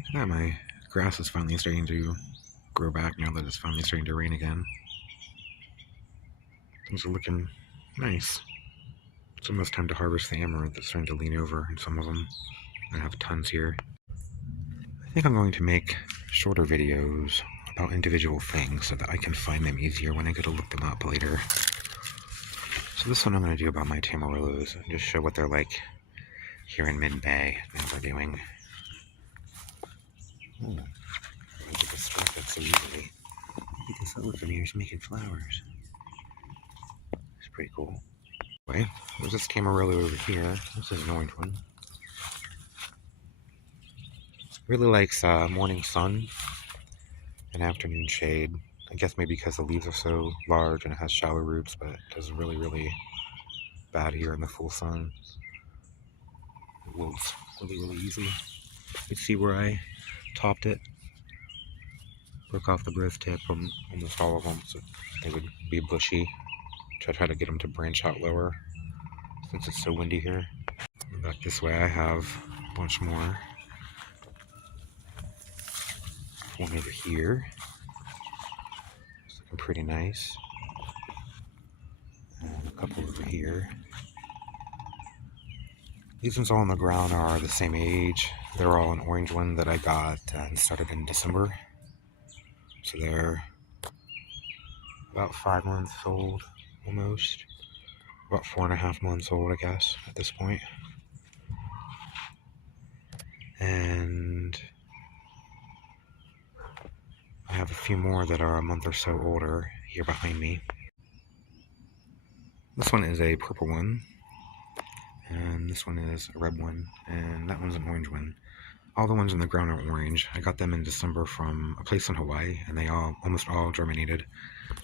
Look at that, my grass is finally starting to grow back now that it's finally starting to rain again. Things are looking nice. It's almost time to harvest the amaranth that's starting to lean over in some of them. I have tons here. I think I'm going to make shorter videos about individual things so that I can find them easier when I go to look them up later. So this one I'm going to do about my Tamarillos and just show what they're like here in mid-May and what we're doing. Oh, I get distracted so easily. Because that look, he's making flowers. It's pretty cool. Anyway, there's this Tamarillo over here. This is an orange one. Really likes morning sun and afternoon shade. I guess maybe because the leaves are so large and it has shallow roots, but it does really, really bad here in the full sun. It wilts really, really easy. You see where I topped it? Broke off the growth tip on almost all of them, so they would be bushy. I try to get them to branch out lower since it's so windy here. Back this way I have a bunch more. One over here. It's looking pretty nice. And a couple over here. These ones all on the ground are the same age. They're all an orange one that I got and started in December. So they're about 5 months old, almost. About 4.5 months old, I guess, at this point. And I have a few more that are a month or so older here behind me. This one is a purple one, and this one is a red one, and that one's an orange one. All the ones in the ground are orange. I got them in December from a place in Hawaii, and they almost all germinated.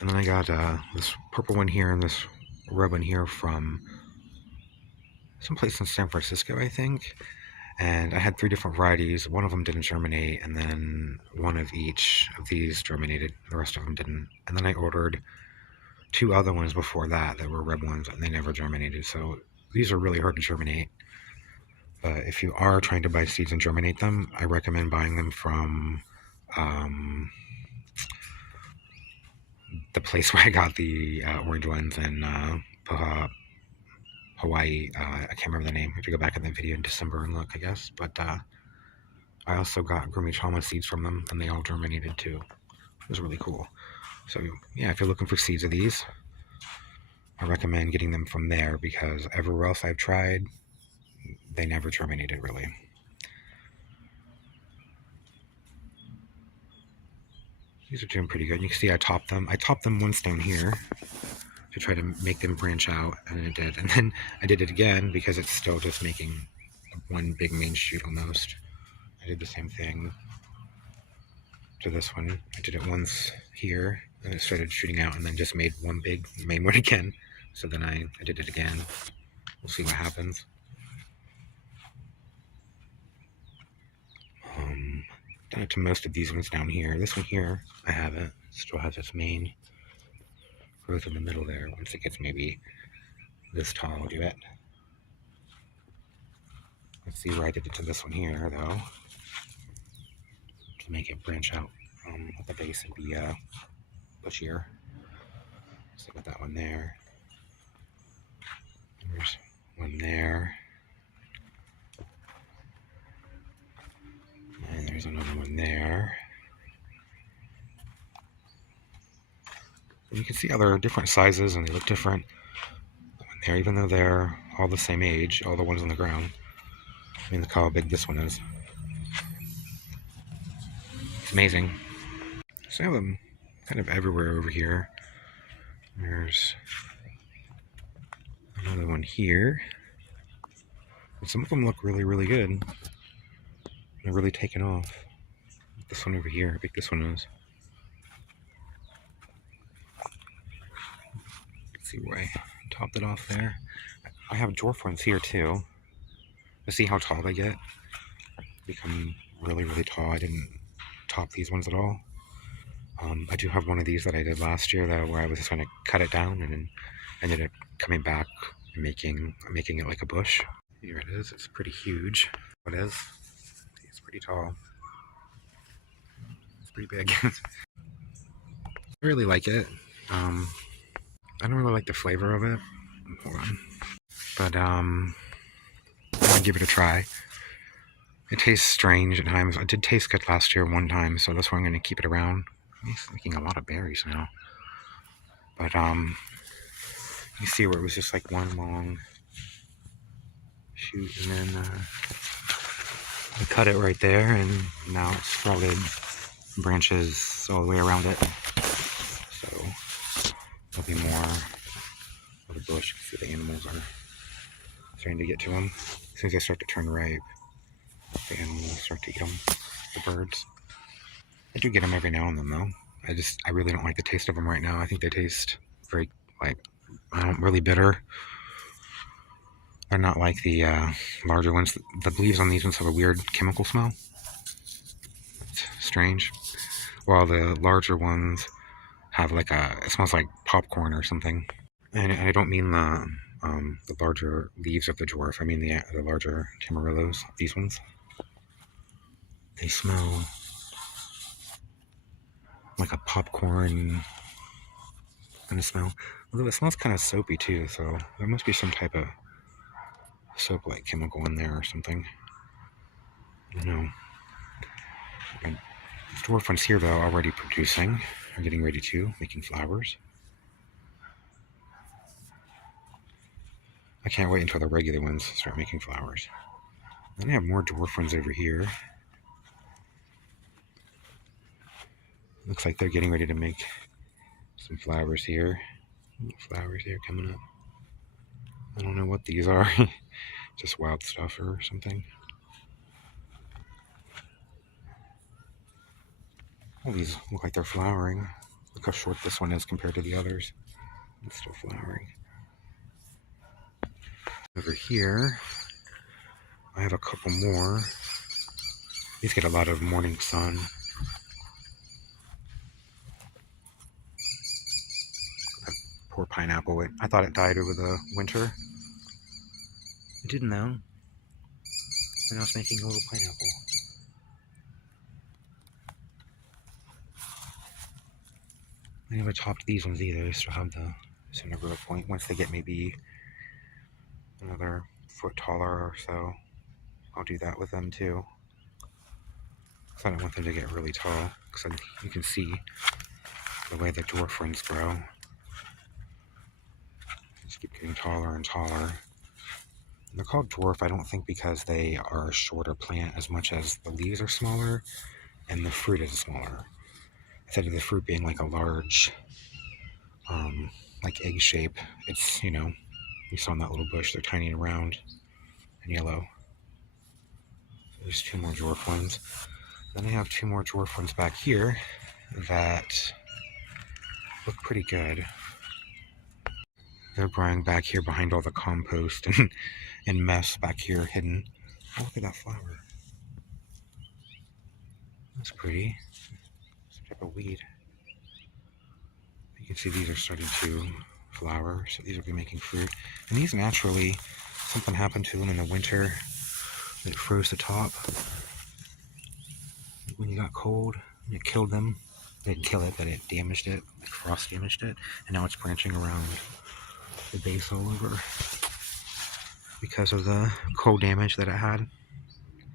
And then I got this purple one here and this red one here from someplace in San Francisco, I think. And I had 3 different varieties. One of them didn't germinate, and then one of each of these germinated. The rest of them didn't. And then I ordered 2 other ones before that were red ones, and they never germinated. So these are really hard to germinate. But if you are trying to buy seeds and germinate them, I recommend buying them from the place where I got the orange ones in Hawaii. I can't remember the name. I have to go back in the video in December and look, I guess. But I also got germinate seeds from them, and they all germinated too. It was really cool. So yeah, if you're looking for seeds of these, I recommend getting them from there, because everywhere else I've tried, they never germinated really. These are doing pretty good. You can see I topped them. I topped them once down here to try to make them branch out, and it did. And then I did it again because it's still just making one big main shoot almost. I did the same thing to this one. I did it once here, and it started shooting out, and then just made one big main one again. So then I did it again. We'll see what happens. Done it to most of these ones down here. This one here, I haven't. Still has its main growth in the middle there. Once it gets maybe this tall, I'll do it. Let's see where I did it to this one here, though, to make it branch out at the base and be bushier. So I got that one there. There's one there. And there's another one there. And you can see how they're different sizes and they look different there, even though they're all the same age, all the ones on the ground. I mean, look how big this one is. It's amazing. So I have them kind of everywhere over here. There's another one here. And some of them look really, really good. They're really taking off. This one over here, how big this one is. Let's see where I topped it off there. I have dwarf ones here too. To see how tall they get. Become really, really tall. I didn't top these ones at all. I do have one of these that I did last year though, where I was just going to cut it down and then ended up coming back and making it like a bush. Here it is. It's pretty huge. It is. It's pretty tall. pretty big. I really like it. I don't really like the flavor of it. Hold on. But I'm gonna give it a try. It tastes strange at times. It did taste good last year one time, so that's why I'm gonna keep it around. It's making a lot of berries now. But you see where it was just like one long shoot, and then I cut it right there, and now it's sprouted branches all the way around it. So there'll be more of the bush. You can see the animals are starting to get to them. As soon as they start to turn ripe, the animals start to eat them, the birds. I do get them every now and then, though. I really don't like the taste of them right now. I think they taste very, like, really bitter. They're not like the larger ones. The leaves on these ones have a weird chemical smell. It's strange. While the larger ones have like it smells like popcorn or something. And I don't mean the larger leaves of the dwarf. I mean the larger Tamarillos. These ones. They smell like a popcorn kind of smell. Although it smells kind of soapy too, so there must be some type of soap-like chemical in there or something. I don't know. And the dwarf ones here, though, already producing. Are getting ready to, making flowers. I can't wait until the regular ones start making flowers. Then I have more dwarf ones over here. Looks like they're getting ready to make some flowers here. Flowers here coming up. I don't know what these are. Just wild stuff or something. All these look like they're flowering. Look how short this one is compared to the others. It's still flowering. Over here, I have a couple more. These get a lot of morning sun. That poor pineapple. I thought it died over the winter. It didn't though. And I was making a little pineapple. I never topped these ones either. I still have the center growth point. Once they get maybe another foot taller or so, I'll do that with them too. Because I don't want them to get really tall. Because you can see the way the dwarf ones grow. They just keep getting taller and taller. They're called dwarf, I don't think, because they are a shorter plant as much as the leaves are smaller and the fruit is smaller. Instead of the fruit being like a large, like egg shape, it's, you saw in that little bush, they're tiny and round and yellow. So there's two more dwarf ones. Then I have two more dwarf ones back here that look pretty good. They're growing back here behind all the compost and mess back here hidden. Oh, look at that flower. That's pretty. Some type of weed. You can see these are starting to flower, so these will be making fruit. And these naturally, something happened to them in the winter. It froze the top. When it got cold, it killed them. It didn't kill it, but it damaged it. Like frost damaged it. And now it's branching around the base all over because of the cold damage that it had.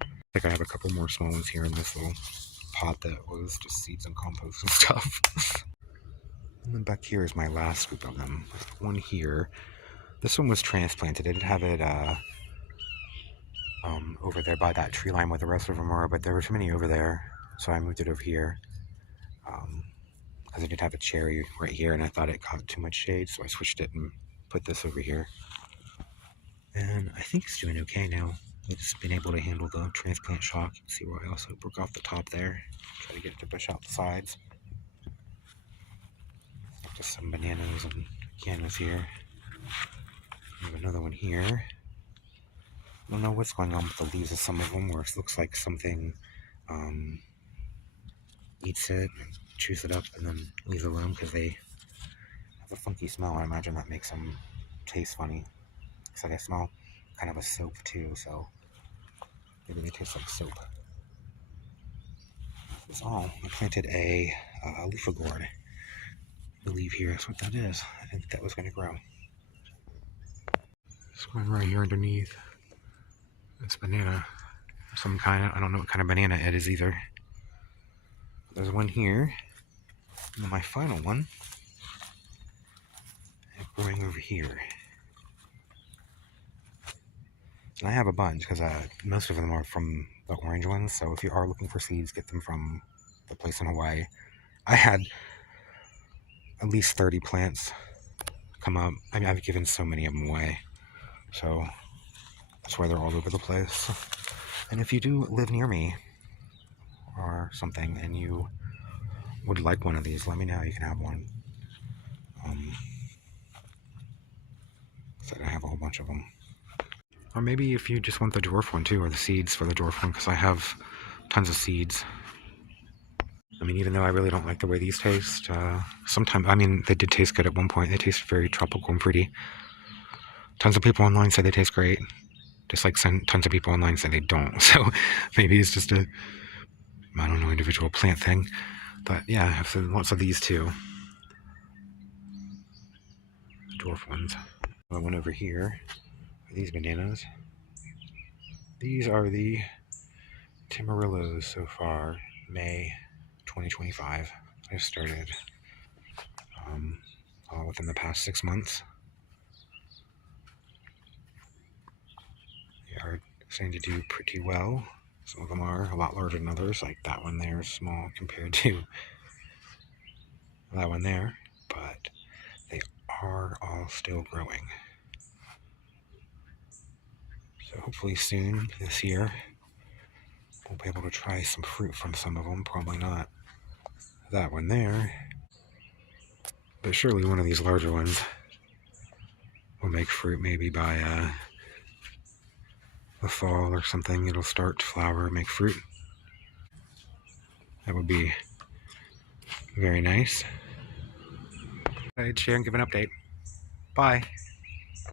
I think I have a couple more small ones here in this little pot that was just seeds and compost and stuff. And then back here is my last group of them. There's one here. This one was transplanted. I did have it over there by that tree line where the rest of them are, but there were too many over there, so I moved it over here. Because I did have a cherry right here, and I thought it got too much shade, so I switched it and put this over here. And I think it's doing okay now. It's been able to handle the transplant shock. You can see where I also broke off the top there. Try to get it to push out the sides. Just some bananas and cannas here. I have another one here. I don't know what's going on with the leaves of some of them, where it looks like something eats it, chews it up, and then leaves it alone because they have a funky smell. I imagine that makes them taste funny. Looks like I smell kind of a soap too, so maybe they taste like soap. That's all. I planted a leaf gourd. I believe here is what that is. I didn't think that was going to grow. This one right here underneath. It's banana. Some kind of, I don't know what kind of banana it is either. There's one here. And then my final one is growing over here. And I have a bunch because most of them are from the orange ones. So if you are looking for seeds, get them from the place in Hawaii. I had at least 30 plants come up. I mean, I've given so many of them away. So that's why they're all over the place. And if you do live near me or something and you would like one of these, let me know. You can have one. So I have a whole bunch of them. Or maybe if you just want the dwarf one too, or the seeds for the dwarf one, because I have tons of seeds. I mean, even though I really don't like the way these taste, sometimes, I mean, they did taste good at one point. They taste very tropical and fruity. Tons of people online say they taste great. Just like tons of people online say they don't. So maybe it's just a, I don't know, individual plant thing. But yeah, I have lots of these too. Dwarf ones. I went over here. These bananas. These are the Tamarillos so far, May 2025. I've started all within the past 6 months. They are starting to do pretty well. Some of them are a lot larger than others, like that one there is small compared to that one there, but they are all still growing. So hopefully soon this year we'll be able to try some fruit from some of them. Probably not that one there, but surely one of these larger ones will make fruit maybe by the fall or something. It'll start to flower, make fruit. That would be very nice. I'd share and give an update. Bye.